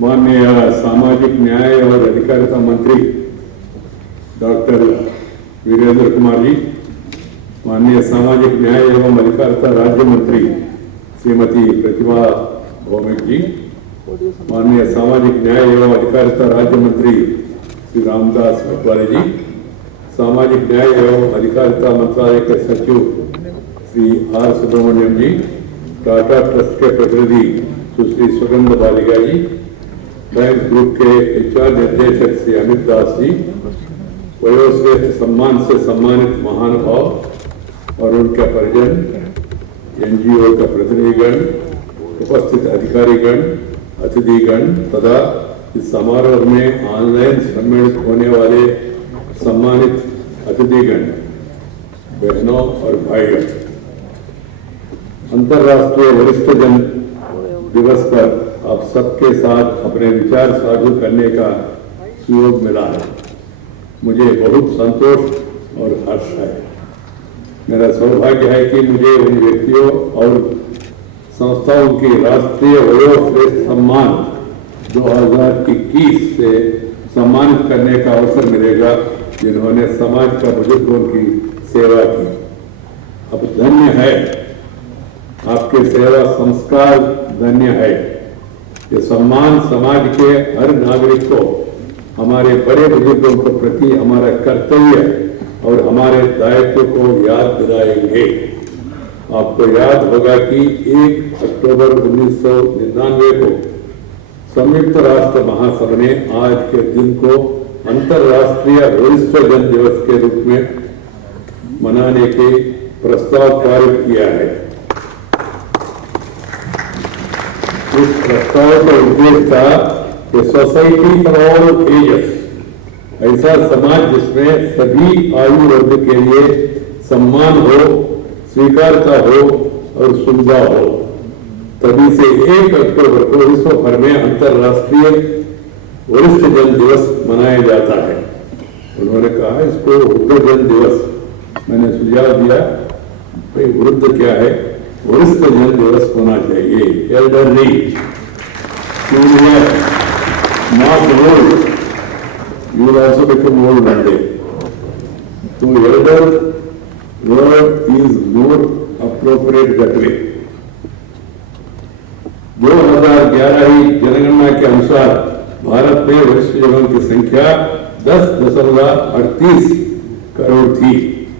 माननीय सामाजिक न्याय और अधिकारिता मंत्री डॉक्टर वीरेंद्र कुमार जी, माननीय सामाजिक न्याय एवं अधिकारिता राज्य मंत्री श्रीमती प्रतिभा भौमिक जी, माननीय सामाजिक न्याय एवं अधिकारिता राज्य मंत्री श्री रामदास अठवाले जी, सामाजिक न्याय एवं अधिकारिता मंत्रालय के सचिव श्री आर सुब्रमण्यम जी, टाटा ट्रस्ट के प्रतिनिधि सुश्री सुगंध बालिका जी, बैंक ग्रुप के HR निर्देशक श्री अमित दास जी, वयोश्रेष्ठ सम्मान से सम्मानित महानुभाव और उनका परिजन, NGO का प्रतिनिधिगण, उपस्थित अधिकारीगण, अतिथिगण तथा इस समारोह में ऑनलाइन सम्मिलित होने वाले सम्मानित अतिथिगण, बहनों और भाइयों, अंतर्राष्ट्रीय वरिष्ठजन दिवस पर आप सबके साथ अपने विचार साझा करने का सुयोग मिला है। मुझे बहुत संतोष और हर्ष है। मेरा सौभाग्य है कि मुझे उन व्यक्तियों और संस्थाओं की राष्ट्रीय वयोश्रेष्ठ सम्मान 2021 से सम्मानित करने का अवसर मिलेगा, जिन्होंने समाज का बुजुर्गों की सेवा की। अब धन्य है आपके सेवा संस्कार, धन्य है ये सम्मान समाज के हर नागरिक को हमारे बड़े बुजुर्गों के प्रति हमारा कर्तव्य और हमारे दायित्व को याद दिलाएंगे। आपको याद होगा कि 1 अक्टूबर 1999 को संयुक्त राष्ट्र महासभा ने आज के दिन को अंतर्राष्ट्रीय वरिष्ठजन दिवस के रूप में मनाने के प्रस्ताव पारित किया है। इस प्रस्ताव का उद्देश्य था कि सोसाइटी फॉर ऑल एजेस, ऐसा समाज जिसमें सभी आयु वर्ग के लिए सम्मान हो, स्वीकारता हो और सुविधा हो। तभी से 1 अक्टूबर को विश्व भर में अंतर्राष्ट्रीय वरिष्ठजन दिवस मनाया जाता है। उन्होंने कहा इसको वृद्धजन दिवस। मैंने सुझाव दिया भाई वृद्ध क्या है, वरिष्ठजन दिवस होना चाहिए। Elderly, not old, you will also become old one day. So elder word is more appropriate that way. 2011 की जनगणना के अनुसार भारत में वरिष्ठजनों की संख्या 10.38 करोड़ थी,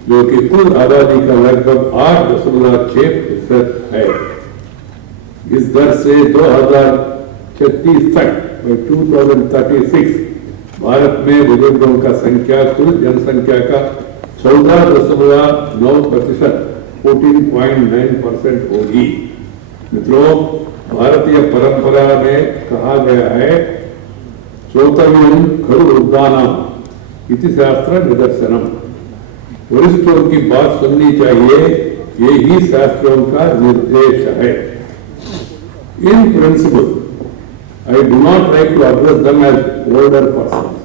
जो कि कुल आबादी का लगभग 8.6% है। इस दर से 2036 तक 2036 भारत में बुजुर्गों का संख्या कुल जनसंख्या का 14.9% 14.9% होगी। मित्रों, भारतीय परंपरा में कहा गया है श्रोतव्यम खलु वृद्धानाम इति शास्त्र निदर्शनम, वरिष्ठों की बात सुननी चाहिए, यही शास्त्रों का निर्देश है। In principle I do not like to address them as older persons,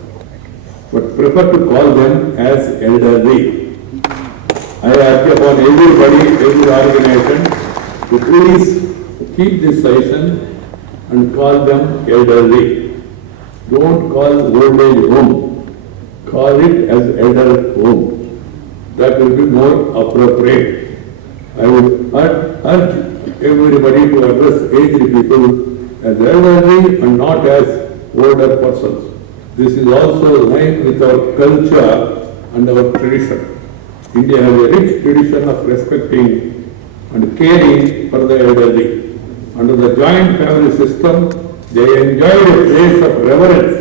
but prefer to call them as elderly. I urge upon everybody, every organization to please keep this session and call them elderly. Don't call old age home. Call it as elder home. That will be more appropriate. I would urge everybody to address aged people as elderly and not as older persons. This is also aligned with our culture and our tradition. India has a rich tradition of respecting and caring for the elderly. Under the joint family system, they enjoyed a place of reverence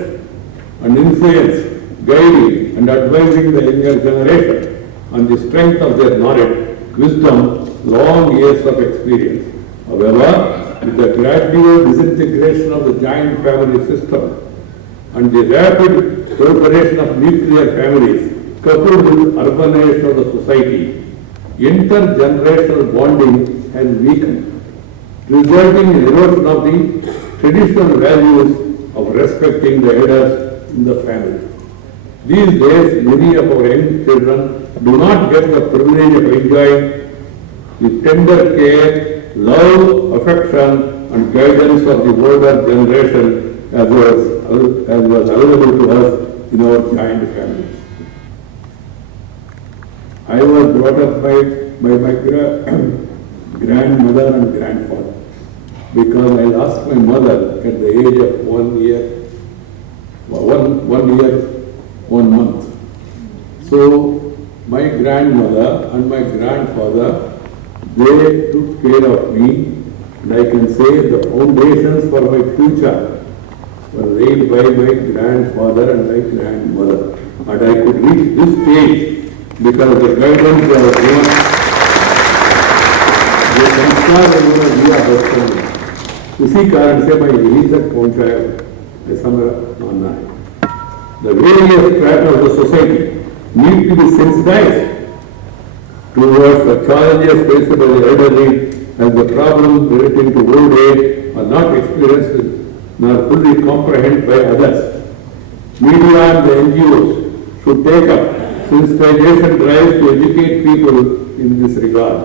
and influence, guiding and advising the younger generation on the strength of their knowledge, wisdom, long years of experience. However, with the gradual disintegration of the joint family system and the rapid proliferation of nuclear families, coupled with urbanization of the society, intergenerational bonding has weakened, resulting in erosion of the traditional values of respecting the elders in the family. These days, many of our young children do not get the privilege of enjoying the tender care, love, affection and guidance of the older generation as was available to us in our joint families. I was brought up by my grandmother and grandfather because I lost my mother at the age of 1 year, 1 month. So my grandmother and my grandfather, they took care of me, and I can say the foundations for my future were laid by my grandfather and my grandmother. And I could reach this stage because the guidance they were given, the संस्कार उन्होंने दिया बचपन में, उसी कारण से मैं यहीं तक पहुंचा ऐसा मेरा मानना है. The various strata of the society need to be sensitized towards the challenges faced by the elderly, as the problems relating to old age are not experienced nor fully comprehended by others. Media and the NGOs should take up sensitization drives to educate people in this regard.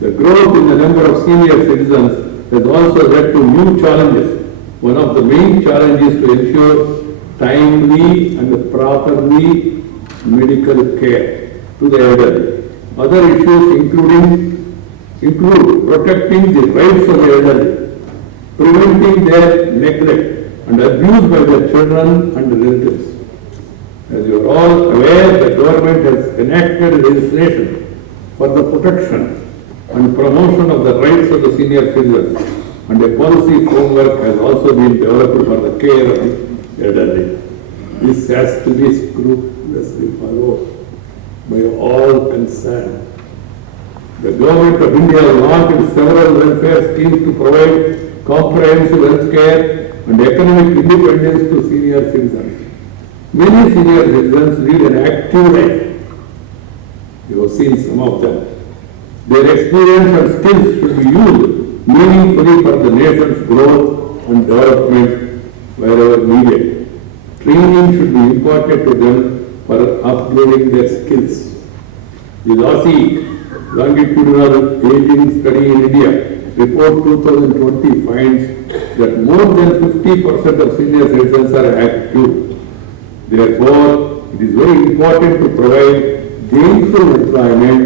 The growth in the number of senior citizens has also led to new challenges. One of the main challenges is to ensure timely and properly medical care to the elderly. Other issues include protecting the rights of the elderly, preventing their neglect and abuse by their children and relatives. As you are all aware, the government has enacted legislation for the protection and promotion of the rights of the senior citizens, and a policy framework has also been developed for the care of the elderly. This has to be scrupulously followed by all concerned. The Government of India launched several welfare schemes to provide comprehensive health care and economic independence to senior citizens. Many senior citizens lead an active life. You have seen some of them. Their experience and skills should be used meaningfully for the nation's growth and development wherever needed. Training should be imparted to them for upgrading their skills. The LASI Longitudinal Aging Study in India report 2020 finds that more than 50% of senior citizens are active. Therefore, it is very important to provide gainful employment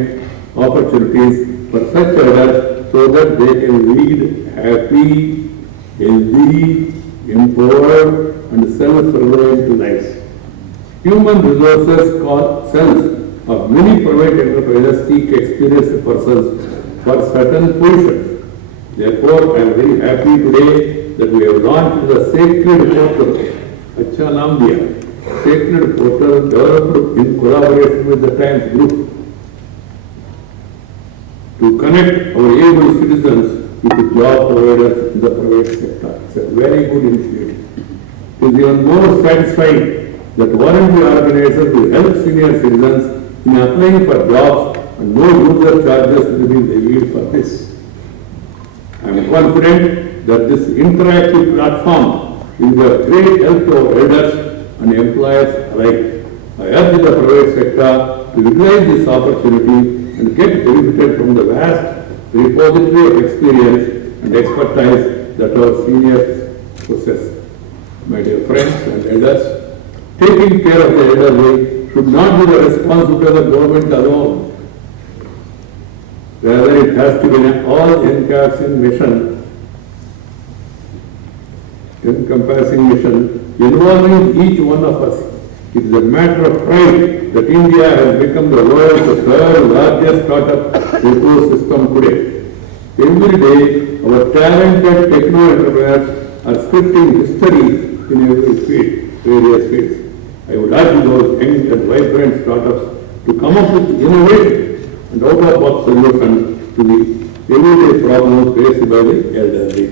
opportunities for such elders so that they can lead happy, healthy, empowered and self-reliant lives. Human resources cells of many private enterprises seek experienced persons for certain positions. Therefore, I am very happy today that we have launched the Sacred Portal, अच्छा नाम दिया, Sacred Portal developed in collaboration with the Times Group to connect our able citizens with job providers in the private sector. It's a very good initiative. It is even more satisfying that voluntary organizations will help senior citizens in applying for jobs and no user charges will be levied for this. I am confident that this interactive platform will be a great help to our elders and employers alike. I urge the private sector to utilize this opportunity and get benefited from the vast repository of experience and expertise that our seniors possess. My dear friends and elders, taking care of the elderly should not be the responsibility of the government alone. Rather, it has to be an all-encompassing mission involving each one of us. It is a matter of pride that India has become the world's third largest startup ecosystem today. Every day, our talented techno-entrepreneurs are scripting history in every field, various fields. I would urge those young and vibrant startups to come up with innovative and out-of-box solutions to the everyday problems faced by the elderly.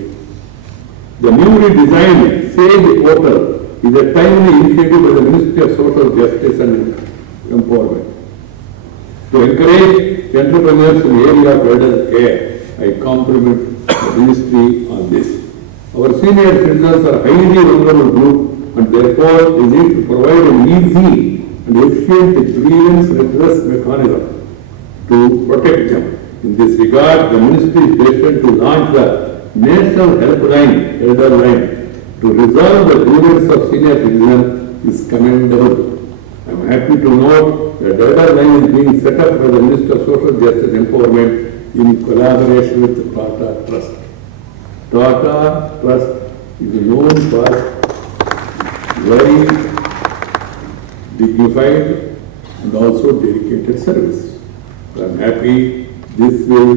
The newly designed Sage Portal is a timely initiative by the Ministry of Social Justice and Empowerment. To encourage entrepreneurs in the area of elder care, I compliment the Ministry on this. Our senior citizens are highly vulnerable group and therefore we need to provide an easy and efficient grievance redress mechanism to protect them. In this regard, the Ministry is destined to launch the National Helpline, Elder Line, to resolve the grievances of senior citizens is commendable. I am happy to note that the other line is being set up by the Minister of Social Justice Empowerment in collaboration with the Tata Trust. Tata Trust is known for very dignified and also dedicated service. I am happy this will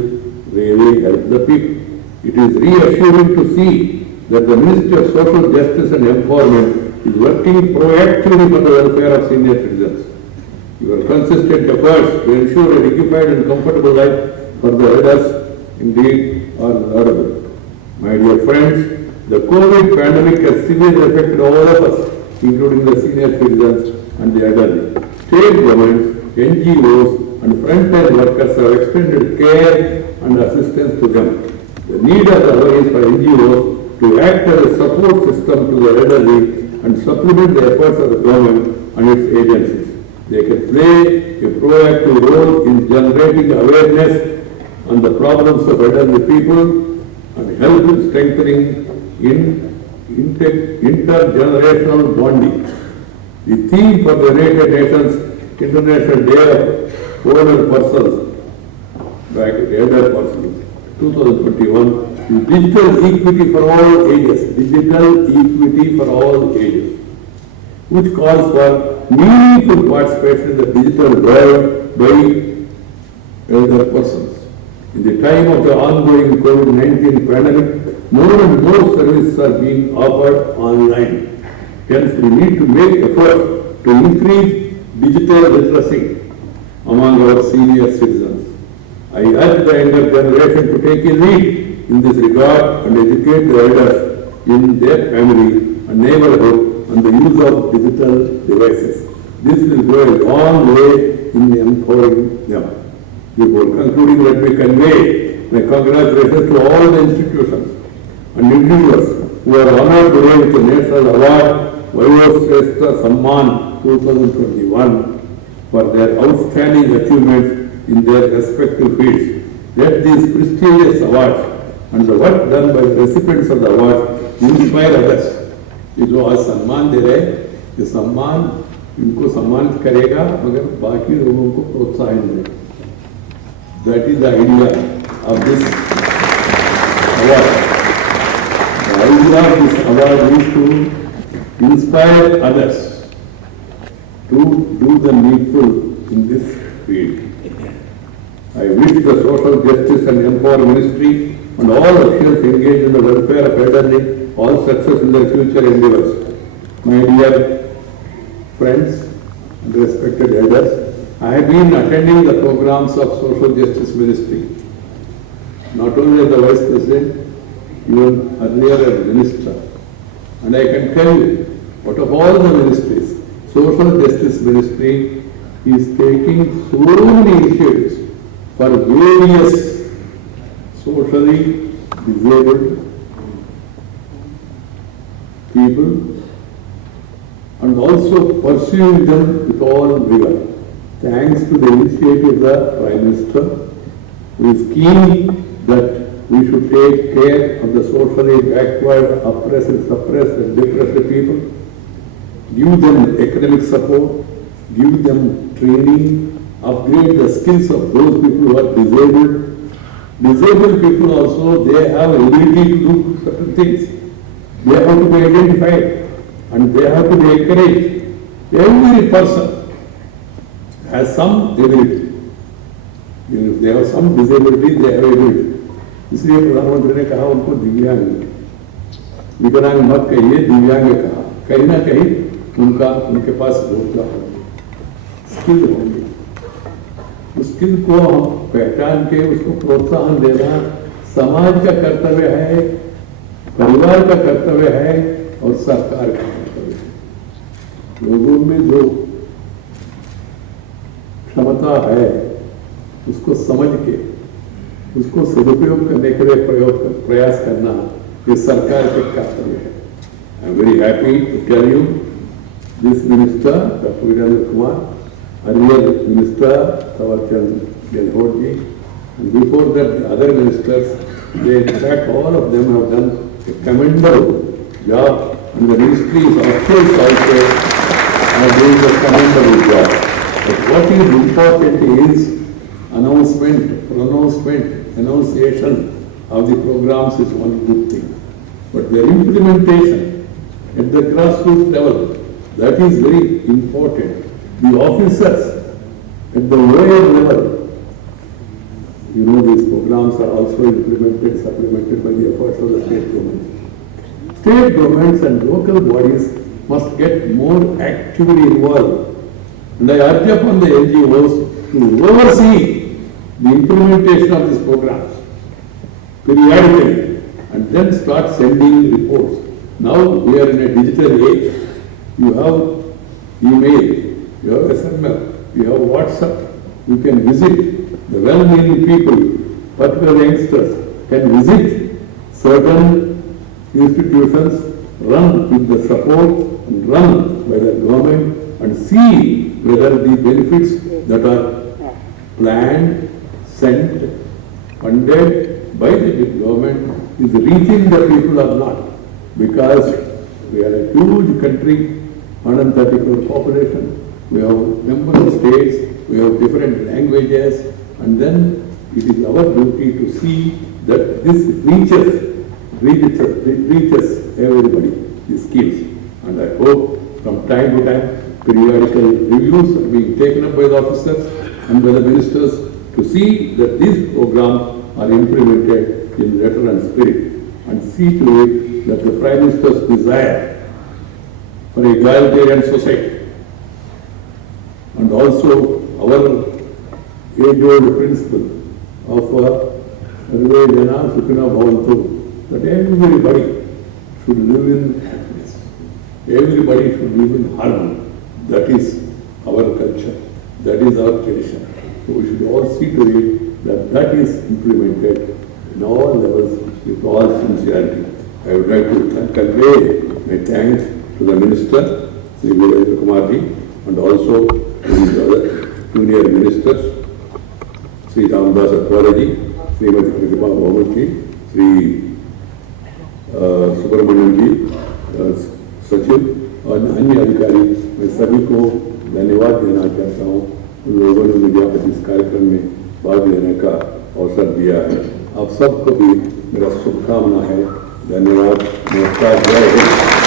really help the people. It is reassuring to see that the Ministry of Social Justice and Empowerment is working proactively for the welfare of senior citizens. Your consistent efforts to ensure a dignified and comfortable life for the elders indeed are laudable. My dear friends, the COVID pandemic has severely affected all of us, including the senior citizens and the elderly. State governments, NGOs and frontline workers have extended care and assistance to them. The need of the hour is for NGOs to act as a support system to the elderly and supplement the efforts of the government and its agencies. They can play a proactive role in generating awareness on the problems of elderly people and help in strengthening intergenerational bonding. The theme for the United Nations International Day of Older Persons, elder persons, 2021, is digital equity for all ages, digital equity for all ages, which calls for meaningful participation in the digital world by elder persons. In the time of the ongoing COVID-19 pandemic, more and more services are being offered online. Hence, we need to make efforts to increase digital literacy among our senior citizens. I urge the younger generation to take a lead in this regard and educate the elders in their family and neighborhood on the use of digital devices. This will go a long way in empowering them. Before concluding, let me convey my congratulations to all the institutions and individuals who are honored today with the National Award Vayoshrestha Samman 2021 for their outstanding achievements in their respective fields. Let these prestigious awards and the work done by the recipients of the awards inspire others. ये जो आज सम्मान दे रहे हैं, ये सम्मान इनको सम्मानित करेगा मगर बाकी लोगों को प्रोत्साहन देगा. That is the idea of this award. The idea of this award is to inspire others to do the needful in this field. I wish the Social Justice and Empowerment Ministry and all officials engaged in the welfare of elderly all success in their future endeavors. My dear friends and respected elders, I have been attending the programs of Social Justice Ministry, not only as the Vice President, even earlier as Minister. And I can tell you, out of all the ministries, Social Justice Ministry is taking so many initiatives for various socially disabled people and also pursuing them with all vigor. Thanks to the initiative of the Prime Minister, who is keen that we should take care of the socially backward, oppressed, suppressed and depressed people, give them economic support, give them training, upgrade the skills of those people who are disabled. Disabled people also, they have ability to do certain things. They have to be identified and they have to be encouraged. Every person has some ability. If they have some disability, they have ability. इसलिए प्रधानमंत्री ने कहा उनको दिव्यांग, विकलांग मत कहिए, दिव्यांग कहा. कहीं ना कहीं उनके पास योग्यता होगी, स्किल होंगे. उस स्किल को हम पहचान के उसको प्रोत्साहन देना समाज का कर्तव्य है, परिवार का कर्तव्य है और सरकार का कर्तव्य है. लोगों में जो क्षमता है उसको समझ के उसको सदुपयोग करने के लिए प्रयास करना ये सरकार के कर्तव्य है. I am very happy to tell you this minister doctor Virendra Kumar, earlier minister Tawarchand Gelhot ji, and before that the other ministers, they in fact all of them have done a commendable job and the ministry's officials also are doing a commendable job. But what is important is enunciation of the programs is one good thing. But their implementation at the grassroots level, that is very important. The officers at the lower level, you know, these programs are also implemented, supplemented by the efforts of the state government. State governments and local bodies must get more actively involved. And I urge upon the NGOs to oversee the implementation of these programs periodically and then start sending reports. Now we are in a digital age. You have email, you have SMS, you have WhatsApp. You can visit the well-meaning people, particular youngsters, can visit certain institutions run with the support and run by the government and see whether the benefits that are planned, sent, funded by the government is reaching the people or not. Because we are a huge country, 130 crore population, we have number of states, we have different languages, and then it is our duty to see that this reaches everybody, these schemes. And I hope from time to time, periodical reviews are being taken up by the officers and by the ministers to see that these programs are implemented in letter and spirit, and see to it that the Prime Minister's desire for a egalitarian society and also our age-old principle of Sarve Jana Sukhino Bhavantu, that everybody should live in happiness. Everybody should live in harmony. That is our culture. That is our tradition. So we should all see to it that that is implemented in all levels with all sincerity. I would like to convey my thanks to the Minister, Sri Virendra Kumar Ji, and also to the other junior ministers, Sri Ramdas Athwale, Srimati Pratibha Mohammed Ji, Sri Subramaniam ji, सचिव और अन्य अधिकारी, मैं सभी को धन्यवाद देना चाहता हूँ। उन लोगों ने मुझे आप इस कार्यक्रम में भाग लेने का अवसर दिया है। आप सबको भी मेरा शुभकामना है। धन्यवाद। नमस्कार। जय हिंद।